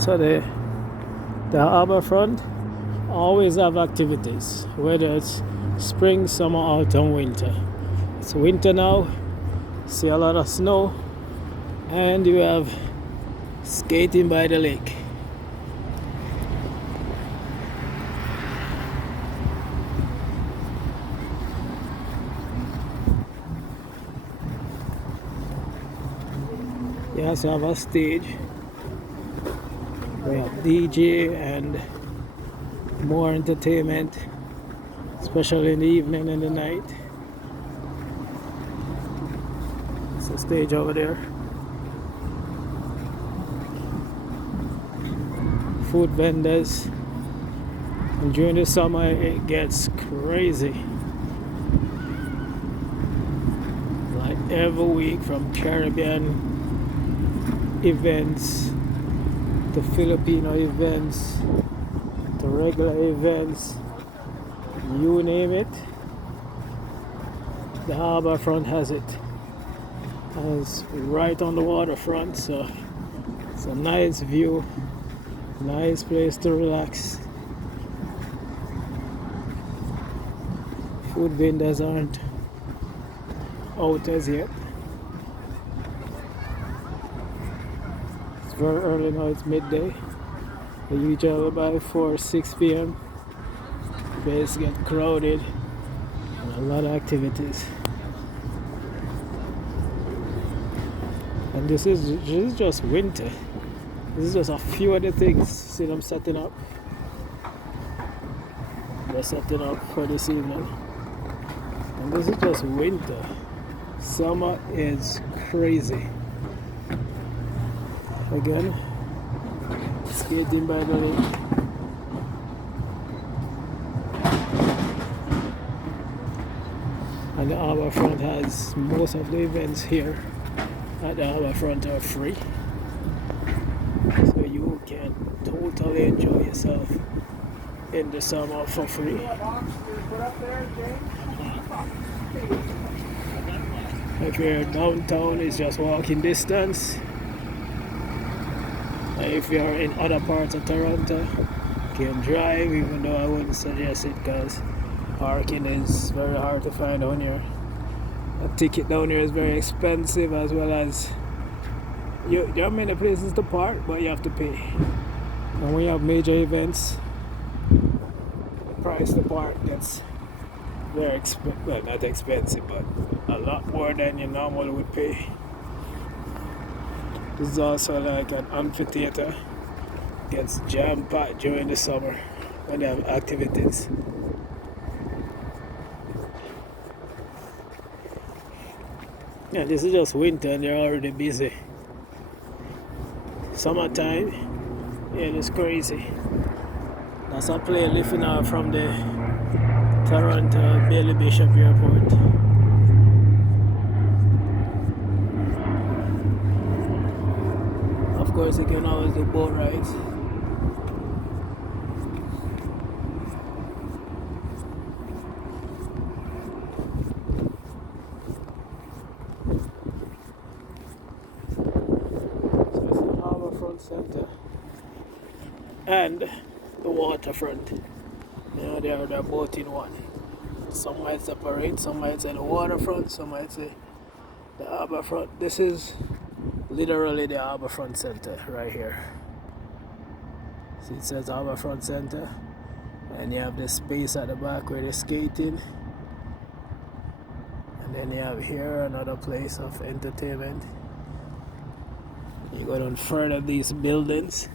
So the Harbourfront always have activities, whether it's spring, summer, autumn, winter. It's winter now, see a lot of snow, and you have skating by the lake. You also have a stage. We have DJ and more entertainment, especially in the evening and the night. It's a stage over there. Food vendors. And during the summer it gets crazy. Like every week, from Caribbean events to Filipino events to regular events, you name it, the Harbourfront has it. And it's right on the waterfront, so it's a nice view, nice place to relax. Food vendors aren't out as yet. It's very early now, it's midday. Usually by 4-6 p.m. place get crowded and a lot of activities. And this is just winter. This is just a few of the things. See them setting up. They're setting up for this evening. And this is just winter. Summer is crazy. Again, skating by the lake. And the Harbourfront has most of the events here at the Harbourfront are free. So you can totally enjoy yourself in the summer for free. If you're downtown, it's just walking distance. If you're in other parts of Toronto, you can drive, even though I wouldn't suggest it because parking is very hard to find down here. A ticket down here is very expensive, as well as there are many places to park, but you have to pay. And when you have major events, the price to park gets very well, not expensive, but a lot more than you normally would pay. This is also like an amphitheater. Gets jam-packed during the summer when they have activities. Yeah, this is just winter and they're already busy. Summertime, yeah, it's crazy. That's a plane lifting off from the Toronto Bailey Bishop Airport. Of course, you can always do boat rides. So it's the Harbourfront Centre and the Waterfront. You know, they're both in one. Some might separate, some might say the Waterfront, some might say the Harbourfront. This is literally the Harbourfront Centre right here. See, it says Harbourfront Centre, and you have this space at the back where they're skating, and then you have here another place of entertainment. You go down further these buildings,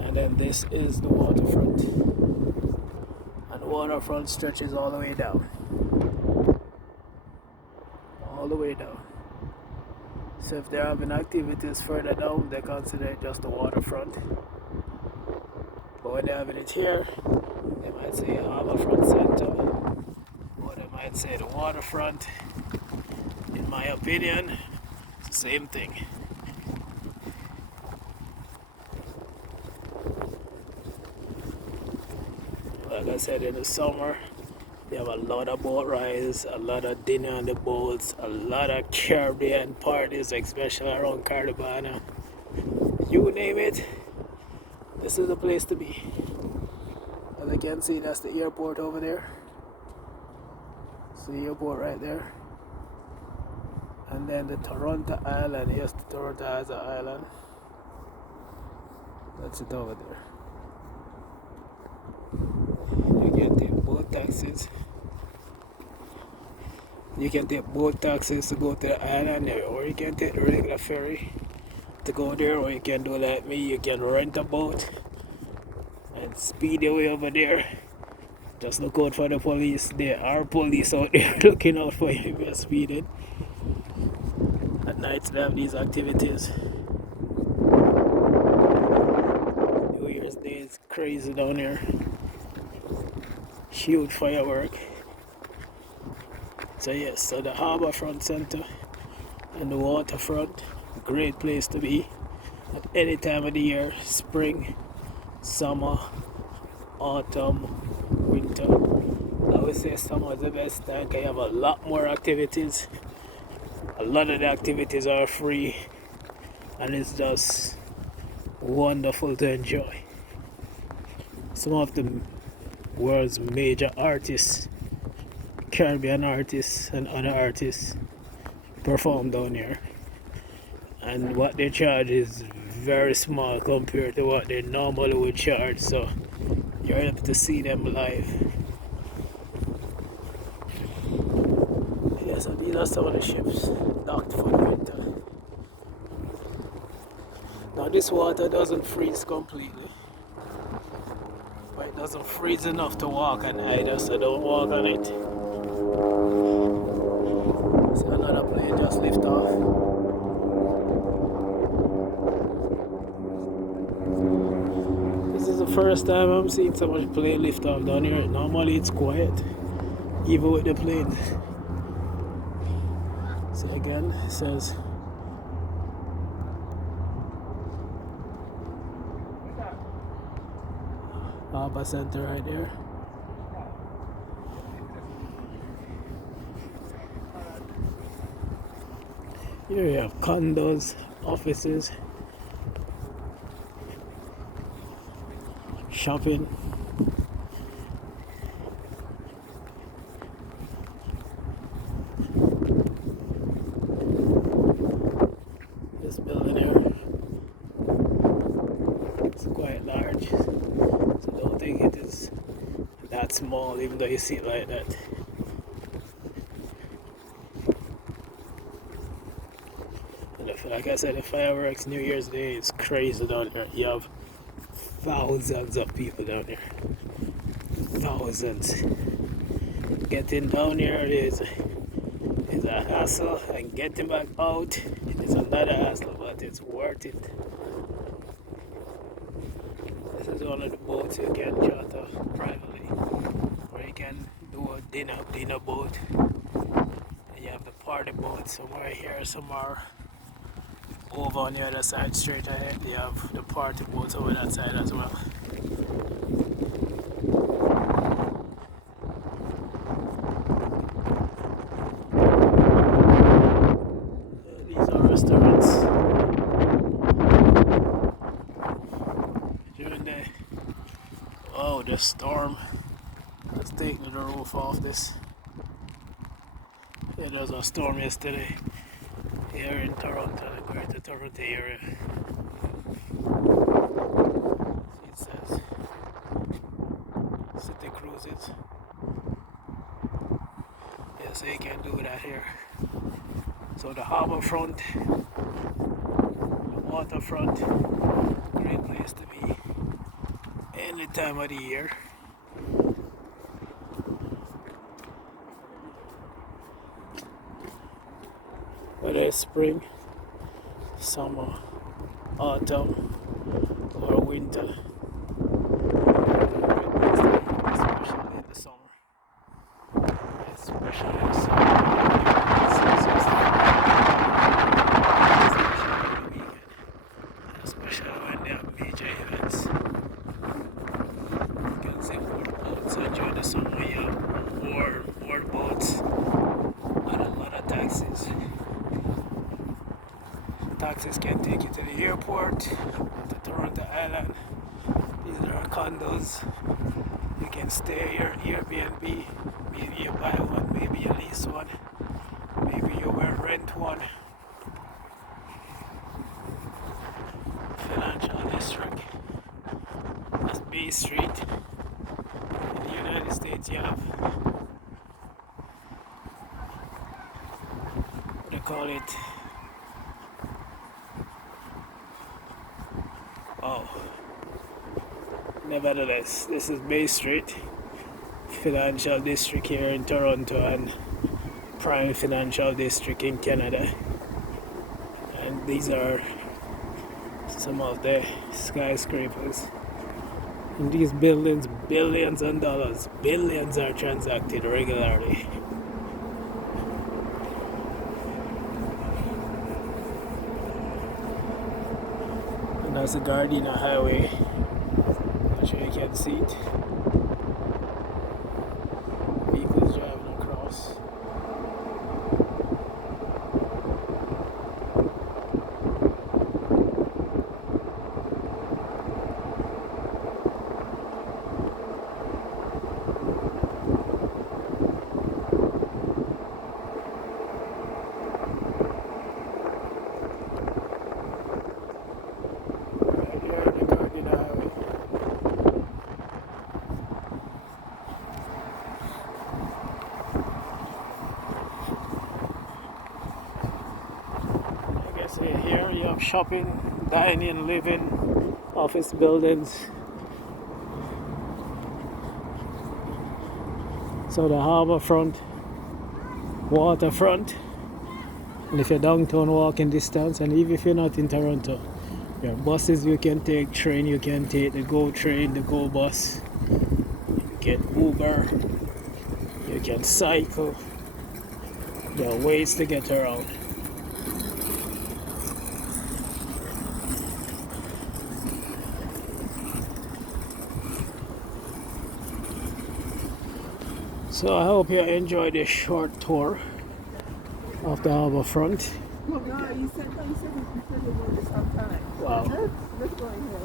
and then this is the waterfront, and the waterfront stretches all the way down, all the way down. So if they're having activities further down, they consider it just the waterfront. But when they're having it here, they might say Harbourfront Centre, or they might say the waterfront. In my opinion, it's the same thing. Like I said, in the summer, you have a lot of boat rides, a lot of dinner on the boats, a lot of Caribbean parties, especially around Caribana. You name it, This is the place to be. As I can see, that's the airport over there. It's the airport right there. And then the Toronto Island. Yes, the Toronto has an island. That's it over there. You can take boat taxis. You can take boat taxis to go to the island there, or you can take the regular ferry to go there, or you can do like me, you can rent a boat and speed your way over there. Just look out for the police. There are police out there looking out for you if you're speeding. At night they have these activities. New Year's Day is crazy down here. Huge firework. So yes, so the Harbourfront Centre and the Waterfront, great place to be at any time of the year, spring, summer, autumn, winter. I would say summer is the best time because you have a lot more activities. A lot of the activities are free and it's just wonderful to enjoy. Some of the world's major artists, Caribbean artists and other artists perform down here, and what they charge is very small compared to what they normally would charge, so you're able to see them live. Yeah, so these are some of the ships docked for the winter. Now this water doesn't freeze completely, but it doesn't freeze enough to walk on either, so don't walk on it. See another plane just lift off. This is the first time I'm seeing so much plane lift off down here. Normally it's quiet, even with the planes. So again, it says Harbour Centre right there. Here you have condos, offices, shopping. This building here is quite large, so don't think it is that small even though you see it like that. Like I said, the fireworks, New Year's Day is crazy down here. You have thousands of people down here. Thousands. Getting down here is a hassle, and getting back out is another hassle, but it's worth it. This is one of the boats you can charter privately, or you can do a dinner boat. And you have the party boat somewhere here, somewhere over on the other side, straight ahead. You have the party boats over that side as well. These are restaurants. During the storm has taken the roof off this. Yeah, there was a storm yesterday here in Toronto, the Greater Toronto area. See, it says City Cruises. Yeah, so you can do that here. So the Harbourfront, the Waterfront, great place to be any time of the year. Whether it's spring, summer, autumn, or winter. Especially in the summer. Especially in the summer. Especially when they have major events. You can see more boats. So during the summer you have more boats and a lot of taxis. Taxis can take you to the airport, to Toronto Island, These are condos. You can stay here, Airbnb. Maybe you buy one, maybe you lease one, maybe you will rent one. Financial district. That's Bay Street. In the United States, you have what do you call it? Oh, nevertheless, this is Bay Street, financial district here in Toronto, and prime financial district in Canada. And these are some of the skyscrapers. In these buildings, billions and dollars, billions are transacted regularly. And that's the Gardena Highway. Not sure you can see it. Vehicles driving across. Right here, the Gardena Highway. I guess here you have shopping, dining, living, office buildings. So the Harbourfront, Waterfront, and if you're downtown walking distance, and even if you're not in Toronto, there are buses you can take, train you can take, the GO train, the GO bus, you get Uber, you can cycle, there are ways to get around. So I hope you enjoyed this short tour of the Harbourfront. No, you said you wanted some time. Wow. Let's go in here.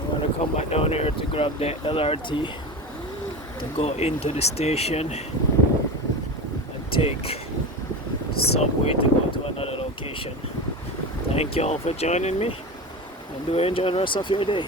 I'm gonna come back down here to grab the LRT to go into the station and take the subway to go to another location. Thank you all for joining me, and do enjoy the rest of your day.